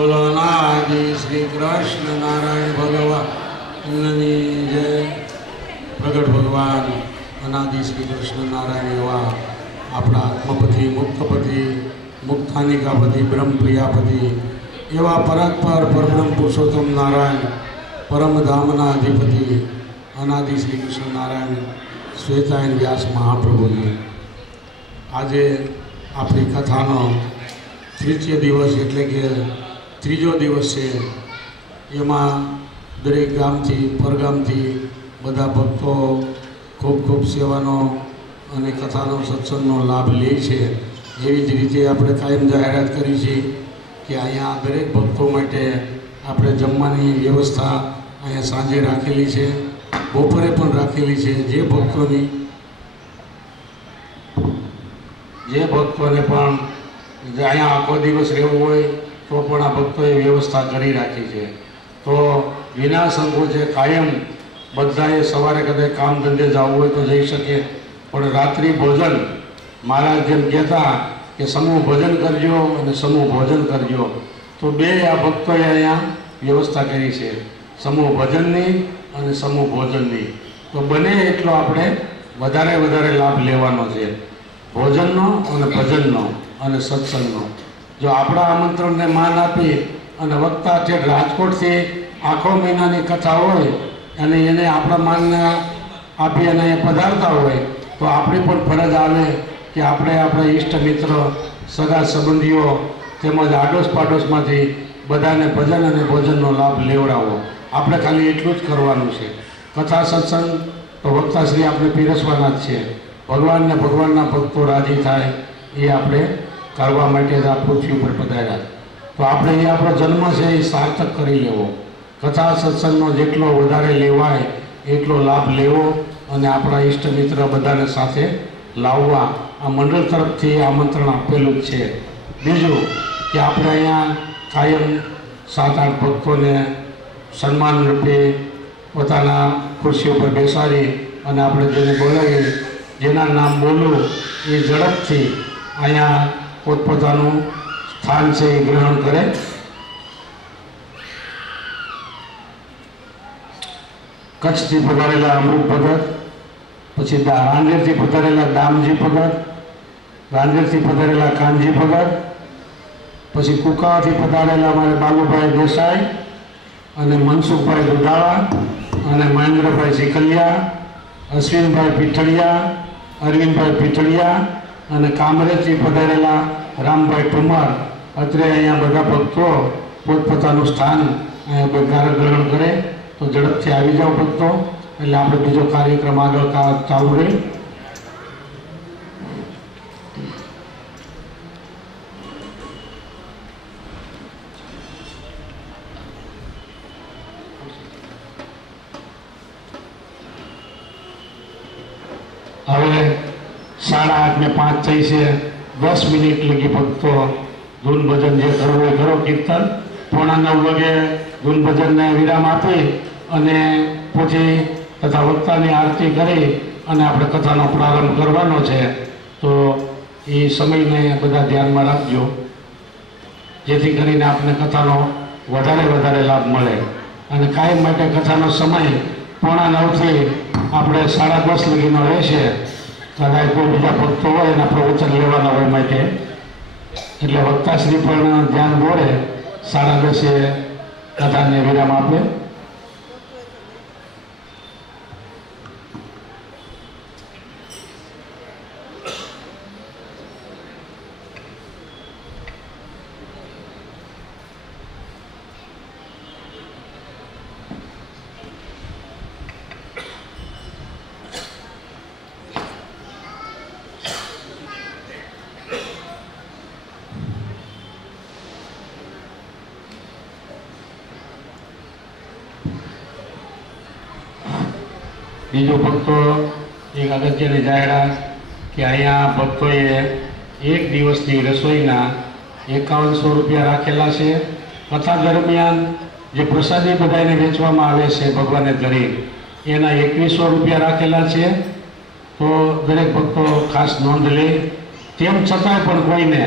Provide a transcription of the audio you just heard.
બોલો નાજી શ્રી કૃષ્ણ નારાયણ ભગવાનની જય. પ્રગટ ભગવાન અનાદિ શ્રી કૃષ્ણ નારાયણ એવા આપણા આત્મપતિ, મુક્તપતિ, મુક્તાનિકાપતિ, બ્રહ્મપ્રિયાપતિ એવા પરાત્પર પરબ્રહ્મ પુરુષોત્તમ નારાયણ પરમધામના અધિપતિ અનાદિ શ્રી કૃષ્ણ નારાયણ શ્વેતાયન વ્યાસ મહાપ્રભુજી. આજે આપણી કથાનો તૃતીય દિવસ એટલે કે ત્રીજો દિવસ છે. એમાં દરેક ગામથી પરગામથી બધા ભક્તો ખૂબ ખૂબ સેવાનો અને કથાનો સત્સંગનો લાભ લે છે. એવી જ રીતે આપણે કાયમ જાહેરાત કરી છે કે અહીંયા દરેક ભક્તો માટે આપણે જમવાની વ્યવસ્થા અહીંયા સાંજે રાખેલી છે, બપોરે પણ રાખેલી છે. જે ભક્તોને પણ અહીંયા આખો દિવસ રહેવું હોય તો પણ આ ભક્તોએ વ્યવસ્થા કરી રાખી છે. તો વિના સંકોચે કાયમ બધાએ સવારે કદાચ કામ ધંધે જવું હોય તો જઈ શકે, પણ રાત્રિ ભોજન મહારાજ જેમ કહેતા કે સમૂહ ભોજન કરજો અને સમૂહ ભોજન કરજો, તો બે આ ભક્તોએ અહીંયા વ્યવસ્થા કરી છે, સમૂહ ભજનની અને સમૂહ ભોજનની. તો બને એટલો આપણે વધારે લાભ લેવાનો છે, ભોજનનો અને ભજનનો અને સત્સંગનો. જો આપણા આમંત્રણને માન આપી અને વક્તા ઠેઠ રાજકોટથી આખો મહિનાની કથા હોય અને એને આપણા માનને આપી અને એ પધારતા હોય તો આપણી પણ ફરજ આવે કે આપણે આપણા ઈષ્ટ મિત્ર, સગા સંબંધીઓ તેમજ આડોશ પાડોશમાંથી બધાને ભજન અને ભોજનનો લાભ લેવડાવો. આપણે ખાલી એટલું જ કરવાનું છે. કથા સત્સંગ તો વક્તાશ્રી આપણે પીરસવાના જ છે. ભગવાનને ભગવાનના ભક્તો રાજી થાય એ આપણે કરવા માટે જ આ પૃથ્વી ઉપર પધાર્યા. તો આપણે એ આપણો જન્મ છે એ સાર્થક કરી લેવો. કથા સત્સંગનો જેટલો વધારે લેવાય એટલો લાભ લેવો અને આપણા ઈષ્ટ મિત્ર બધાને સાથે લાવવા આ મંડળ તરફથી આમંત્રણ આપેલું જ છે. બીજું કે આપણે અહીંયા કાયમ 7-8 ભક્તોને સન્માન રૂપે પોતાના ખુરશીઓ પર બેસાડી અને આપણે જેને બોલાવીએ, જેના નામ બોલું એ ઝડપથી અહીંયા પોતપોતાનું સ્થાન છે એ ગ્રહણ કરે. કચ્છથી પધારેલા અમૃત ભગત, પછી રાંદેરથી પધારેલા દામજી ભગત, રાંદેરથી પધારેલા કાનજી ભગત, પછી કુકાવાથી પધારેલા અમારે બાલુભાઈ દેસાઈ અને મનસુખભાઈ દુધાળા અને મહેન્દ્રભાઈ સિકલિયા, અશ્વિનભાઈ પીઠળિયા, અરવિંદભાઈ પીઠળિયા અને કામરેજથી પધારેલા રામભાઈ ઠુમર. અત્રે અહીંયા બધા ભક્તો પોતપોતાનું સ્થાન અહીંયા ગ્રહણ કરે. તો ઝડપથી આવી જાઓ ભક્તો, એટલે આપણે બીજો કાર્યક્રમ આગળ ચાલુ રહે. હવે 8:05 થઈ છે. 10 મિનિટ લગી ભક્તો ધૂન ભજન જે કરવું એ કરો. કીર્તન 8:45 વાગે ધૂન ભજનને વિરામ આપી અને પછી તથા વક્તાની આરતી કરી અને આપણે કથાનો પ્રારંભ કરવાનો છે. તો એ સમયને બધા ધ્યાનમાં રાખજો, જેથી કરીને આપણે કથાનો વધારે લાભ મળે. અને કાયમ માટે કથાનો સમય 8:45થી આપણે 10:30 લગીનો રહેશે. કદાચ કોઈ બીજા ભક્તો હોય એના પ્રવચન લેવાના હોય માટે, એટલે વક્તાશ્રી પણ ધ્યાન દોરે 10:30 કથાને વિરામ આપે. બીજો ભક્તો એક અગત્યની જાહેરાત કે અહીંયા ભક્તોએ એક દિવસની રસોઈના 5100 રૂપિયા રાખેલા છે. કથા દરમિયાન જે પ્રસાદી બધાને વેચવામાં આવે છે ભગવાનને ધરી, એના 2100 રૂપિયા રાખેલા છે. તો દરેક ભક્તો ખાસ નોંધ લે. તેમ છતાંય પણ કોઈને